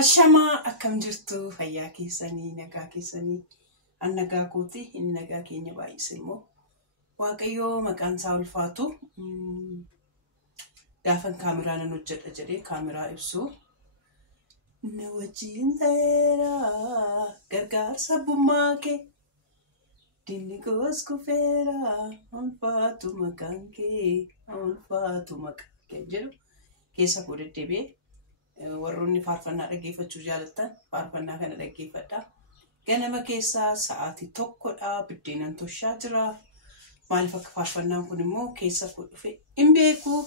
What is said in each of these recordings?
Ashama akkam jirtu fayyaa keessanii nagaa keessanii an nagaa kooti hin nagaa keenya baay'isee immoo waaqayyoo maqaan isaa ulfaatu gaafan kaameraa nan hojjedha jedhee kaameraa ibsu na wajjin ta'eera gargaarsa abbummaa kee dinni goos kufeera ulfaatu maqaan kee jedhu keessa koo deddeebi'ee warroonni faarfannaa dhaggeeffachuu jaalatan faarfannaa kana dhaggeeffadha. Ganama keessaa sa'aatii tokkodha biddeenan toshaa jira. Maaliif akka faarfannaan kun immoo keessa koo dhufe hin beeku.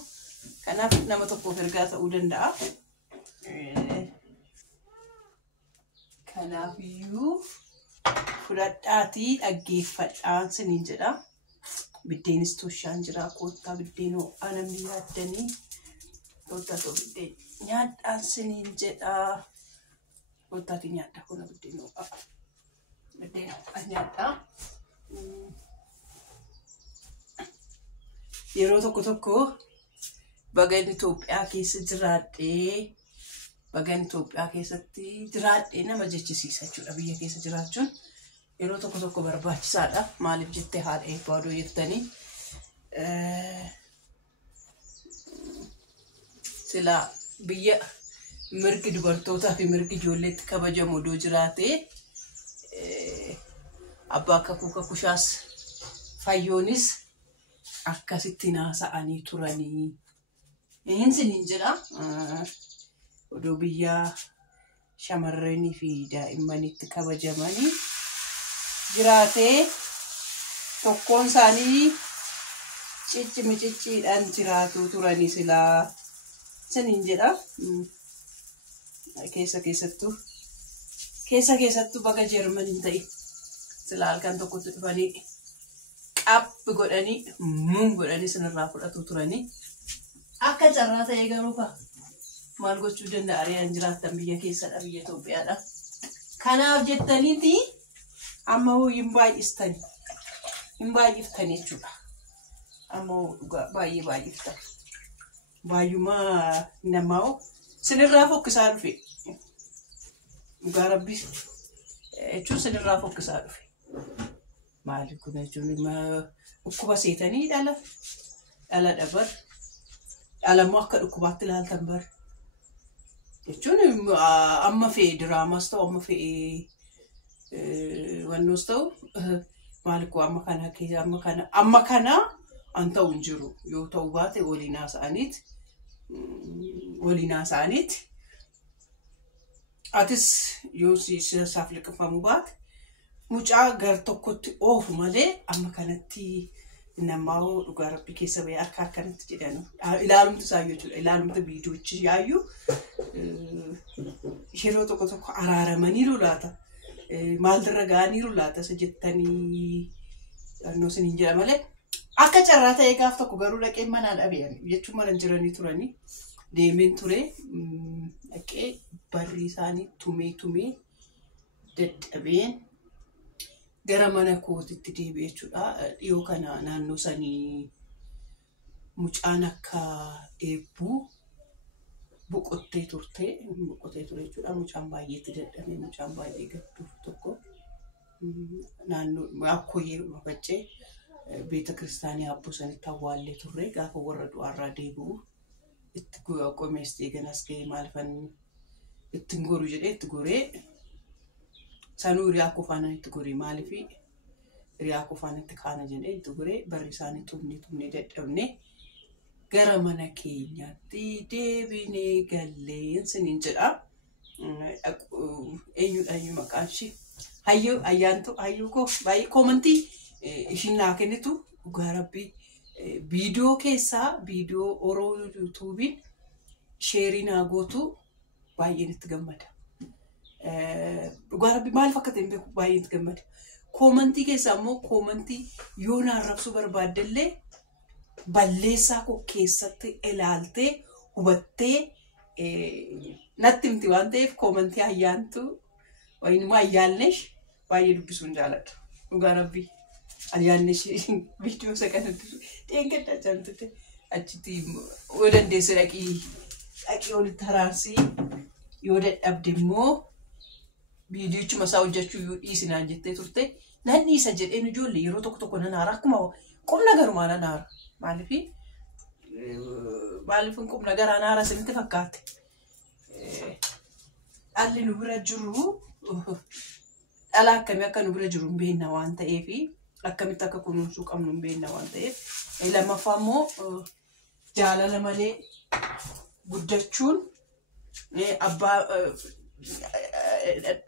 Kanaaf nama tokkoof ergaa ta'uu danda'a. Kanaafiyyuu fudhadhaatii dhaggeeffadhaan siniin jedha. Biddeenis toshaan jira koottaa biddeen ho'aa namni yaaddanii koottaa ta'u biddeen. Nyaadhaan siniin jedha kottaati nyaadha kuna biddeen ho'aa biddeen nyaadha. Yeroo tokko bagan Itoophiyaa keessa jiraadhee bagan Itoophiyaa keessatti jiraadhee nama jechisiisa jechuudha. Biyya keessa jiraachuun yeroo tokko barbaachisaadha. Maaliif jettee haadha eebbaadoo jettanii sila biyya mirgi dubartootaa fi mirgi ijoolleetti kabajamu odoo jiraate abbaa kakuu kushaas fayyoonis akkasitti naasa'anii turanii hin siniin jedha. Odoo biyya shamarranii fi daa'immanitti kabajamanii jiraate tokkoon isaanii cicciidhaan jiraatu turanii silaa siniin jedha. Keessattuu baga Jarmaniin ta'e sila halkan tokkotti dhufanii qabbi godhanii godhanii sinirraa fudhatu turanii akka carraa ta'ee garuu maal gochuu danda'a ari'aan jiraattan biyya keessadha biyya Itoophiyaadha. Kanaaf jettaniiti amma hin baay'iftani jechuudha. Amma baay'ee baay'iftan. Baay'umaa namaa sinirraa fokkisaa dhufe dhugaa rabbi jechuun sinirraa fokkisaa dhufe maali kun jechuun dhukkuba seetanii dhala dhabar dhalammoo akka dhukkubaatti ilaaltan bar jechuun amma fe'e diraamas ta'u amma fe'e wannoos ta'u maali kun amma kana an ta'u hin jiru yoo ta'u baate waliin haasa'aniiti atis yoo isaaf liqinfamuu baate mucaa gar tokkotti oofu malee amma kanatti namaa dhugaa rabbii keessa bahee harka akkanatti jedhanu ilaalumti isaa jechuudha. Ilaalumti viidiyoochi yaayyuu yeroo tokko araaramaniiru laata maalirra ga'aniiru laata isa jettanii annoo siniin jedha malee. Akka carraa ta'ee gaaf tokko garuu dhaqee manaa dhabeeyani jechuun mana jiranii turanii deemeen ture dhaqee barri isaanii tumee dadhabeen gara mana kootitti deebi'e jechuudha. Dhiyoo kana naannoo sanii mucaan akka eebbuu boqottee ture jechuudha. Mucaan baay'eetti dadhabee mucaan baay'ee gadduuf tokko naannoo akkooyyee baccee beeta kiristaanii abboo sanitti awwaallee turre gaafa warra du'aarraa deebi'u itti qomeestee ganas ga'ee maalfan ittiin goru jedhee itti goree sanuu hiriyaa kufaana itti goree maaliifi hiriyaa kufaana itti kaana jedhee itti goree barri isaanii tumnee dadhabne gara mana keenyaatti deebinee galleen siniin jedha. Eenyu maqaan ishee hayyuu koo baay'ee koomantii ishiin naa kennitu dhugaa rabbii viidiyoo keessaa viidiyoo oroo yuutuubiin sheerii naa gootu baay'een itti gammada. Dhugaa rabbii maaliif akka ta'e beeku baay'een itti gammada. Koomantii keessaa immoo koomantii yoo naa rabsuu barbaaddellee balleessaa koo keessatti ilaaltee hubattee natti himti waan ta'eef koomantii ayyaantu wayiinimmoo ayyaalnesh baay'ee dubbisuun jaaladha. Dhugaa rabbii. Ayyaannesh viidiyoo isa kanatti dheengaddaa jaantute achitti oo dandeesse dhaqii olitti haraarsii yoo dadhabde immoo viidiyochuma isaa hojjechuu dhiisinaan jettee turte nan dhiisa jedheen ijoollee yeroo tokko nan haara akkuma qubna garumaa nan haara maaliif qubna garaa haara isinitti fakkaate dhalli nu bira jiru dhala akkamii akka nu bira jiru hin beekna waan ta'eef akkamitti akka kunuunsuu qabnu hin beekna waan ta'eef lammaffaa immoo jaalala malee guddachuun abbaa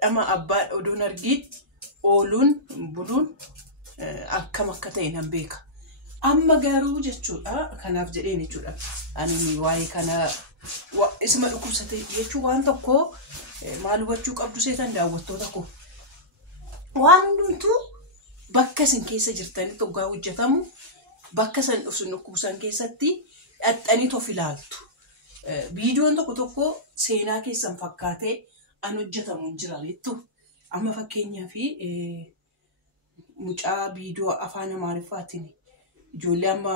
dhama abbaa oduun argii ooluun buluun akkam akka ta'e nan beeka amma garuu jechuudha kanaaf jedheen jechuudha ani waa'ee kana isma dhukkubsate jechuu waan tokko maal hubachuu qabdu seetan daawwattoota koo waan hundumtuu bakka isin keessa jirtanii tokko hojjetamu bakka san dhukkubsan keessatti dhaxxanii tof ilaaltu viidiyoon tokko seenaa keessan fakkaatee an hojjetamu hin jiraattu amma fakkeenyaa fi mucaa viidiyoo afaan Amaariffaatiin ijoollee amma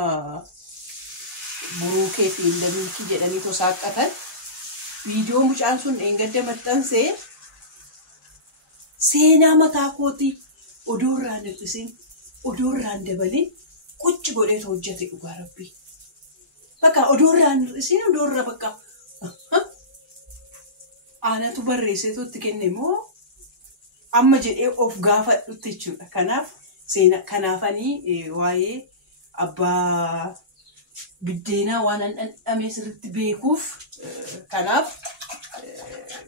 buruukee fi indamiikii jedhanii tosaaqqatan viidiyoo mucaan sun engadda maxxansee seenaa mataa kootii odoorraan hir'isin odoorraan dabalin qucci godhee hojjete dhugaa rabbii bakka odoorraan hir'isin odoorra bakka aanatu barreesseetu itti kenne immoo amma jedhee of gaafadhutti jechuudha kanaaf kanaafanii waa'ee abbaa biddeenaa waan an dhandhamee sirriitti beekuuf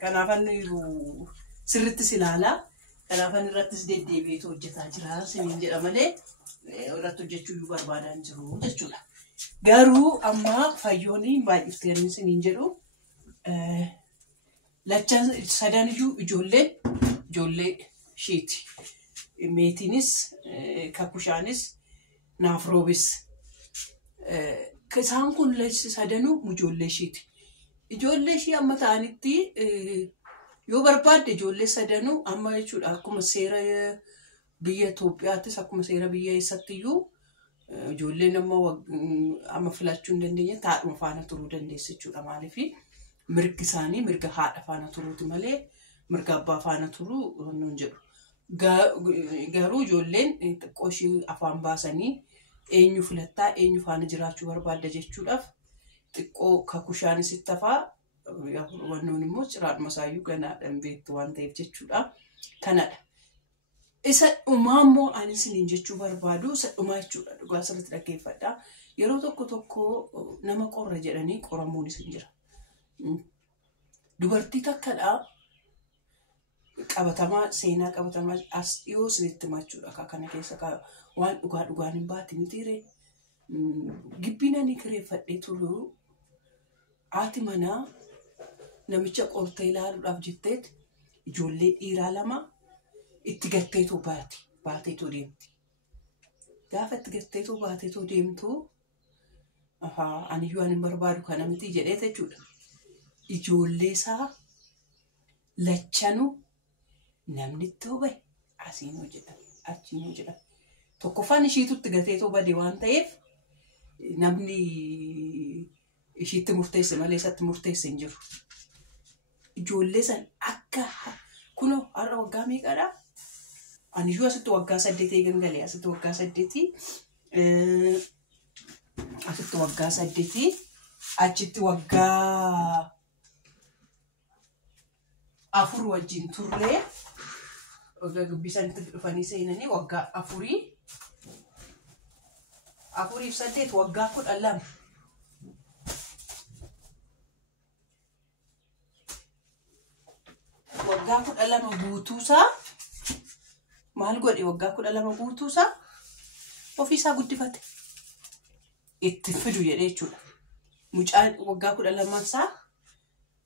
kanaafan sirriitti silaalaa kanaafan irrattis deddeebi'eetu hojjetaa jira siniin jedha malee irratti hojjechuu barbaadan jiru jechuudha garuu amma fayyoonni baay'ifteerni siniin jedhu lachaan sadan ijoollee isheeti meetiinis kakushaanis naafroobis isaan kun sadanuu ijoollee isheeti ijoollee ishee amma ta'anitti yoo barbaadde ijoollee sadanuu amma jechuudha akkuma seera biyya Itoophiyaattis akkuma seera biyya eessattiyyuu ijoolleen amma filachuu hin dandeenye taadhuma faana turuu dandeessi jechuudha maaliif mirgi isaanii mirga haadha faana turuuti malee mirga abbaa faana turuu nun jedhu garuu ijoolleen xiqqoo ishee afaan baasanii eenyu filattaa eenyu faana jiraachuu barbaadda jechuudhaaf xiqqoo kakushaanis itti hafaa wannoon immoo ciraadhuma isaayyuu ganaadhaan beektu waan ta'eef jechuudha kanadha isa dhumaa immoo ani isiniin jechuu barbaadu isa dhumaa jechuudha dhugaa sirriitti dhaggeeffadha yeroo tokko nama qorra jedhanii qoramuun isin jira dubartii takkadha qabatamaa seenaa qabatamaa as dhiyoo isinitti himachuudha kana keessa waan dhugaan hin baate mitiire gibbiin ani kireeffadhee turu haati manaa namicha qortee ilaaluudhaaf jetteet ijoollee dhiiraa lama itti gatteetu baateetu deemti gaafa itti gatteetu baateetu deemtu aniyyuu ani barbaadu kana miti jedhee jechuudha ijoollee isaa lachanu namni itti hubate asiinuu jedhama achiinuu jedhama tokkoffaan ishiitu itti gateetu bade waan ta'eef namni ishiitti murteesse malee isatti murteesse hin jiru ijoollee san akka kuno har'a waggaa meeqadha aniyyuu asitti waggaa 8 gangalee asitti waggaa 8 asitti waggaa 8 achitti waggaa 4 wajjin turre waggaa gubbisanitti dhufanii seenanii waggaa 4 4 fi 8 waggaa 12 waggaa 12 guutuusaa maal godhe waggaa 12 guutuusaa ofiisaa guddifate itti fidu jedhee jechuudha mucaan waggaa 12 isaa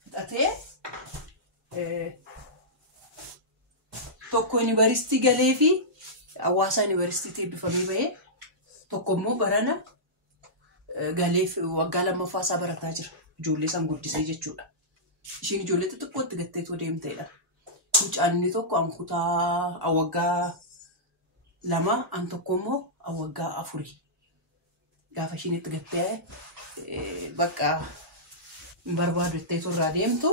fixatee tokko yuunivarsiitii galee fi hawaasa yuunivarsiitii eebbifamee bahee tokko immoo barana galee waggaa 2ffaa isaa barataa jira ijoollee san guddisee jechuudha ishiin ijoollee xixiqqootti gatteetu deemteedha mucaan inni tokko kutaa waggaa 2 an tokko immoo waggaa 4 gaafa ishiin itti gattee bakka barbaadu itti turraa deemtu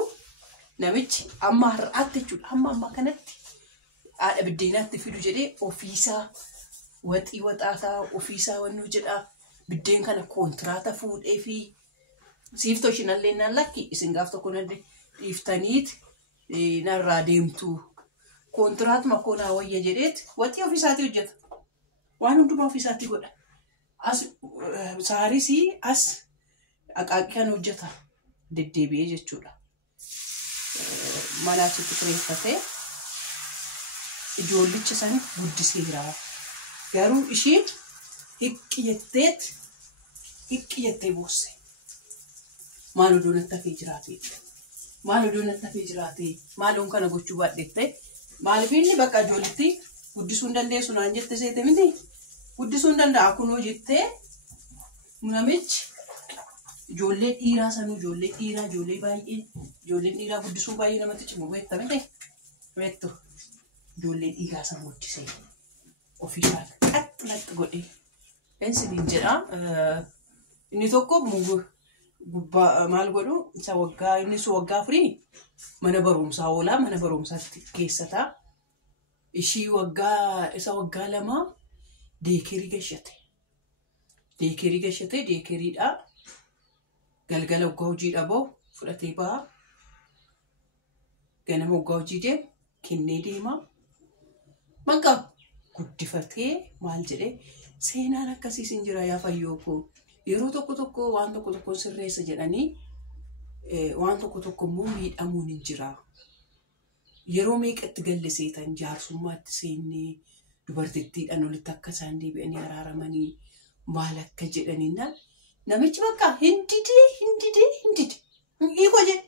namichi amma har'aatti jechuudha amma kanatti haadha biddeenaatti fidu jedhee ofiisaa waxii waxaataa ofiisaa wannoo jedhaa biddeen kana kontiraata fuudhee fi siifto ishinallee naan lakki isin gaaf tokko nallee dhiiftaniiti narraa deemtu kontiraatuma koonaa wayya jedheeti waxii ofiisaatti hojjeta waan hundumaa ofiisaatti godha as saarisii as aqaaqii kan hojjeta deddeebi'ee jechuudha. Mana achitti kireeffatee ijoollicha san guddiseera. Garuu isheen hiqqiyyattee boosse. Maal odoon itti hafee jiraatee? Maal odoon itti hafee jiraatee? Maaloon kana gochuu baadhettee? Maaliif inni bakka ijoollitti guddisuu hin dandeessu naan jette seete miti? Guddisuu hin danda'a kunoo jettee namichi ijoollee dhiiraa sanuu ijoollee baay'ee ijoolleen dhiiraa guddisuu baay'ee namatti cimu beekta miti? Beektu ijoollee dhiiraa sana guddisee ofiisaan qaxxalaxxi godhee ensiniin jedha inni tokko gubbaa maal godhu isa waggaa inni su waggaa afurii mana barumsaa oolaa mana barumsaatti keessataa ishii waggaa lama deekerii gashate deekeriidhaa galgala waggaa hojii dhaboo fudhatee ba'a ganama waggaa hojii deemu kennee deema maqaa guddifatee maal jedhee seenaan akkasiis hin jira yaa fayyoo koo yeroo tokko waan tokko sirreessa jedhanii waan tokko immoo miidhamuun hin jira yeroo meeqatti galliseetan jaarsummaatti seennee dubartittiidhaan olitti akka isaan deebi'anii araaramanii maal akka jedhaniina namichi bakka hindidee hiiko jedhe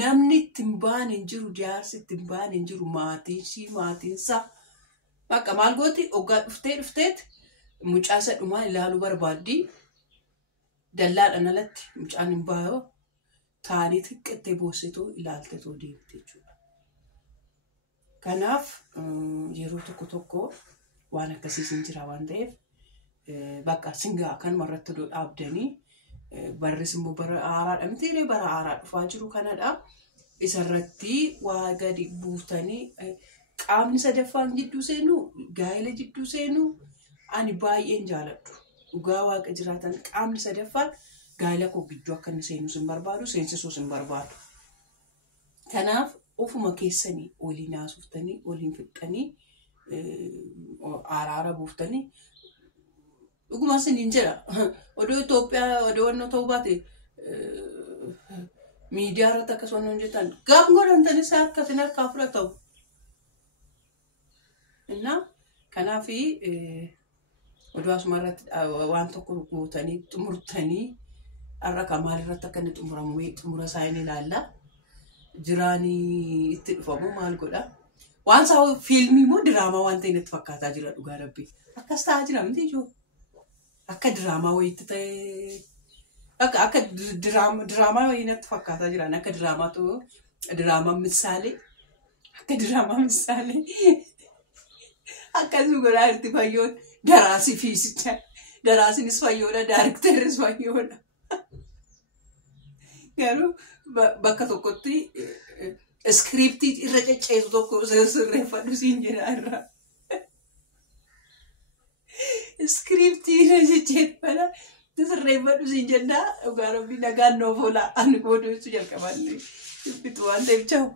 namni ittiin baan hin jiru jaarsi ittiin baan hin jiru maatiinsaa bakka maal gooti hoggaa dhufteet mucaasa dhumaa ilaaluu barbaaddii dallaadhaan alatti mucaan hin baayoo taanii xiqqattee boossetoo ilaaltetoo deemte jechuudha. Kanaaf yeroo tokko waan akkasiis hin jira waan ta'eef bakka singaa kanuma irratti dhaabdanii barris immoo bara haaraadha miti bara haaraa dhufaa jiru kanadha. Isarratti waa gadi buuftanii qaamni sadaffaan jidduu seenuu gaa'ela jidduu seenuu ani baay'een jaaladhu. Dhugaa waaqa jiraatan qaamni sadaffaan gaa'ela koo gidduu akka inni seenuu sin barbaadu seensisuu sin barbaadu. Kanaaf ofuma keessanii waliin haasooftanii waliin fixxanii araara buuftanii dhuguma siniin jedha odoo Itoophiyaa odoo wannoo ta'uu baate miidiyaa irratti akkasuma hojjetan gaaf godhantanis akkasiin harkaa fudhatamu. Innaa kanaaf odoo asuma irratti waan tokko gootanii xumurtanii har'a maal irratti akka inni xumuramu xumura isaa inni ilaalla. Jiraanii itti dhufamu maal godha? Waan isaa fiilmii moo diraamaa waan ta'e natti fakkaataa jira dhugaa rabbii. Akkas ta'aa jira miti ijoo. Akka diraamaa wayiitti ta'e akka diraamaa wayii natti fakkaataa jiran akka diraamaa misaalee akkasii godhaa irratti fayyoon daraasii fiisicha daraasiinis fayyoodha daariktarris fayyoodha. Garuu bakka tokkotti iskiriiptii irra cecceesu tokko sirreeffadhu siin jira irraa. Iskiriiptii irra cecceeffadha sirreeffadhu siin jennaa dhugaa rabbii nagaan noof oolaa ani booda ibsu jalqabaanne dubbitu waan ta'eef chawu.